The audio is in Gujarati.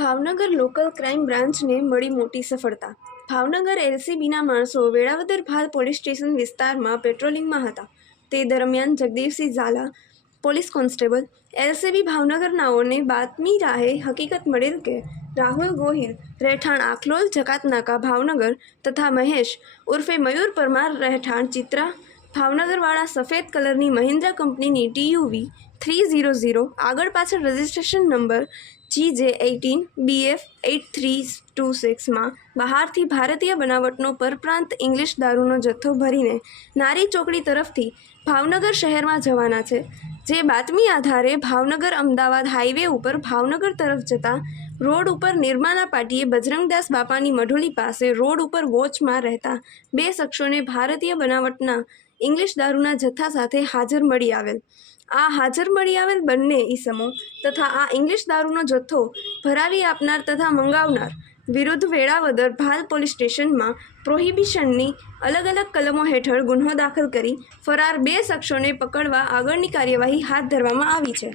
ભાવનગર લોકલ ક્રાઇમ બ્રાન્ચને મળી મોટી સફળતા. ભાવનગર એલસીબીના માણસો વેળાવદર ભાલ પોલીસ સ્ટેશન વિસ્તારમાં પેટ્રોલિંગમાં હતા. તે દરમિયાન Jagdivsinh Jhala, police constable, LCB ભાવનગરનાઓને બાતમી રાહે હકીકત મળેલ કે રાહુલ ગોહિલ, રહેઠાણ આખલોલ, જકાતનાકા ભાવનગર તથા મહેશ ઉર્ફે મયુર પરમાર રહેઠાણ ચિત્રા, ભાવનગરવાળા સફેદ કલરની મહિન્દ્રા કંપનીની ટીયુવી થ્રી ઝીરો ઝીરો, આગળ પાછળ registration number G J eighteen BF eight three two સિક્સમાં બહારથી ભારતીય બનાવટનો પરપ્રાંત ઇંગ્લિશ દારૂનો જથ્થો ભરીને નારી ચોકડી તરફથી ભાવનગર શહેરમાં જવાના છે. જે બાતમી આધારે ભાવનગર અમદાવાદ હાઈવે ઉપર ભાવનગર તરફ જતા રોડ ઉપર નિર્માના પાટીએ બજરંગદાસ બાપાની મઢોલી પાસે રોડ ઉપર વોચમાં રહેતા બે શખ્સોને ભારતીય બનાવટના ઇંગ્લિશ દારૂના જથ્થા સાથે હાજર મળી આવેલ. આ હાજર મળી આવેલ બંને ઈસમો તથા આ ઇંગ્લિશ દારૂનો જથ્થો ભરાવી આપનાર તથા મંગાવનાર વિરુદ્ધ વેળાવદર ભાલ પોલીસ સ્ટેશનમાં પ્રોહિબિશનની અલગ અલગ કલમો હેઠળ ગુન્હો દાખલ કરી ફરાર બે શખ્સોને પકડવા આગળની કાર્યવાહી હાથ ધરવામાં આવી છે.